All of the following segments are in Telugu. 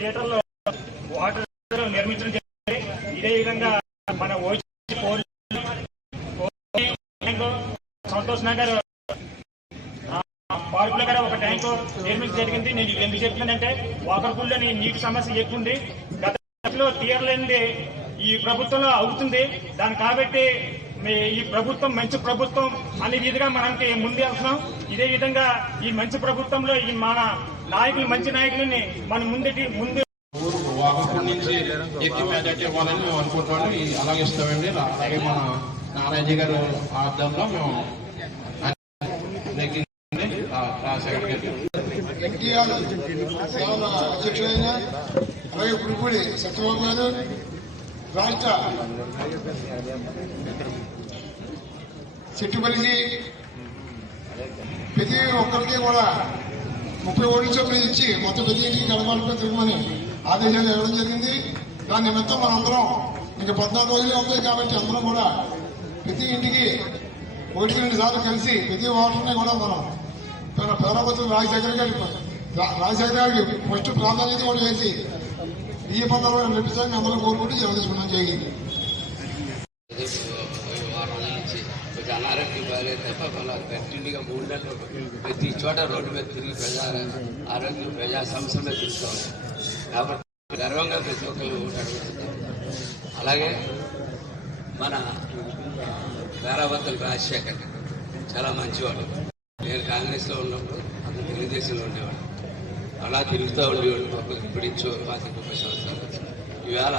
లీటర్లు వాటర్ నిర్మించడం జరిగింది. ఇదే విధంగా మన సంతోష్ నగర్ పార్కుల గారు ఒక ట్యాంకు నిర్మించడం జరిగింది. నేను ఎందుకు చెప్తున్నానంటే వాకర్పుల్లోని నీటి సమస్య ఎక్కువ ఉంది గతంలో తీరలేనిది ఈ ప్రభుత్వంలో అవుతుంది. దాని కాబట్టి మీ- ఈ ప్రభుత్వం మంచి ప్రభుత్వం అనే విధిగా మనకి ముందు వెళ్తున్నాం ఇదే విధంగా ఈ మంచి ప్రభుత్వంలో ఈ మన నాయకులు మంచి నాయకులని మన ముందుకి ముందు ఊరు వాకపూడి నుంచి ఎత్తి మెజార్టీ ఇవ్వాలని మేము అనుకుంటాము ఈ అలాగే ఇస్తామండి. అలాగే మన నారాయణ గారు ఆర్థంలో మేము నెగ్గింది రాజశేఖర్ గారు. ఎన్టీఆర్ అధ్యక్షుడైన అలాగే పులిపూడి సత్యబాబు గారు రాష్ట్ర చెట్టుబలిజీ ప్రతి ఒక్కరికి కూడా ముప్పై ఓడి చొప్పున ఇచ్చి మొత్తం ప్రతి ఇంటికి గడపాలపై తిరగమని ఆదేశాలు ఇవ్వడం జరిగింది. దాని నిమిత్తం మనందరం ఇంకా పద్నాలుగు రోజులే ఉంది కాబట్టి అందరం కూడా ప్రతి ఇంటికి ఒకటి రెండు సార్లు కలిసి ప్రతి ఓటర్ని కూడా మనం మన ప్రధానమంత్రి రాజశేఖర్ గారి రాజశేఖర్ గారికి ఫస్ట్ ప్రాధాన్యత కూడా వేసి ఈ పంతొమ్మిది నడిపించాలని అందరూ కోరుకుంటూ జరుగుతున్నాం జరిగింది అనారోగ్యం బాగాలేదు తప్ప మళ్ళీ కంటిన్యూగా మూడు నెలలు ప్రతి చోట రోడ్డు మీద తిరిగి ప్రజా ఆరోగ్యం ప్రజా సమస్యల మీద కాబట్టి గర్వంగా ప్రతి ఒక్కరు ఓటు అలాగే మన ధారావతులు రాజశేఖర్ చాలా మంచివాడు. నేను కాంగ్రెస్లో ఉన్నప్పుడు అతను తెలుగుదేశంలో ఉండేవాడు. అలా తిరుగుతూ ఉండేవాడు ఒక ఇప్పుడించో పాతి ముప్పై సంవత్సరాలు ఈవేళ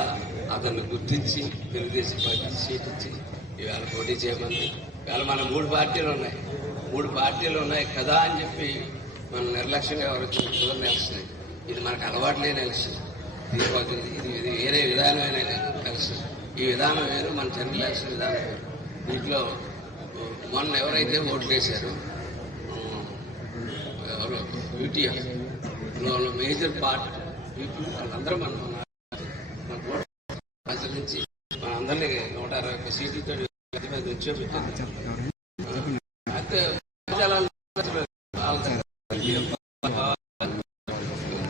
అతన్ని గుర్తించి తెలుగుదేశం పార్టీ సీట్ ఇచ్చి ఈవేళ పోటీ చేయమంది. ఈవేళ మన మూడు పార్టీలు ఉన్నాయి. మూడు పార్టీలు ఉన్నాయి కదా అని చెప్పి మన నిర్లక్ష్యంగా ఎవరు కుదరని ఎలక్షన్ ఇది మనకు అలవాటు లేని ఎలక్షన్. ఇది ఇది ఇది వేరే విధానమైన ఎలక్షన్. ఈ విధానం వేరు మన జనరల్ ఎలక్షన్ విధానం వేరు. దీంట్లో మొన్న ఎవరైతే ఓట్లు వేశారో ఎవరు యూటీఎఫ్ ఇందులో మేజర్ పార్ట్ పీపుల్ వాళ్ళందరూ మన మన ప్రజల నుంచి మనందరినీ నూట అరవై ఒక్క సీట్లతో పెద్ద మీద నిల్చోబెట్టారు అయితే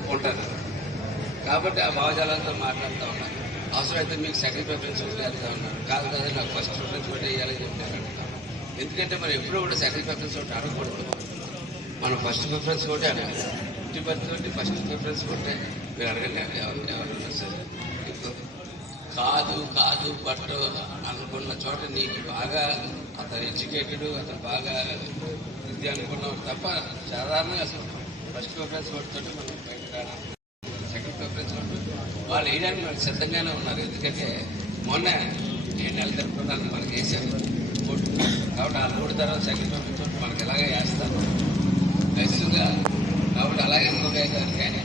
ఉంటారు కాబట్టి ఆ భావజాలంతో మాట్లాడుతూ ఉన్నారు అవసరమైతే మీకు సెకండ్ ప్రిఫరెన్స్ కూడా వెళ్తా ఉన్నారు కాదు కాదు నాకు ఫస్ట్ ప్రిఫరెన్స్ కూడా వేయాలని చెప్పి ఎందుకంటే మనం ఎప్పుడూ కూడా సెకండ్ ప్రిఫరెన్స్ ఒకటి అడగకూడదు మనం ఫస్ట్ ప్రిఫరెన్స్ కూడా అడగాలి ఫిఫ్టీ పర్సెంట్ ఫస్ట్ ప్రిఫరెన్స్ ఉంటే మీరు అడగండి ఎవరు ఎవరన్నా సరే ఇప్పుడు కాదు కాదు బట్ అనుకున్న చోట నీకు బాగా అతను ఎడ్యుకేటెడ్ అతను బాగా విద్య అనుకున్నావు తప్ప సాధారణంగా అసలు ఫస్ట్ ప్రిఫరెన్స్ కొడుతుంటే మనం బయటకు రావడం సెకండ్ ప్రిఫరెన్స్ వాళ్ళు వేయడానికి మనకు సిద్ధంగానే ఉన్నారు. ఎందుకంటే మొన్న నేను నెల తరపున మనకి వేసాను కాబట్టి ఆ మూడు తర్వాత సెకండ్ ప్రిఫరెన్స్ మనకి ఎలాగ వేస్తాను ఖచ్చితంగా కాబట్టి అలాగే ఇంకొక గారు కానీ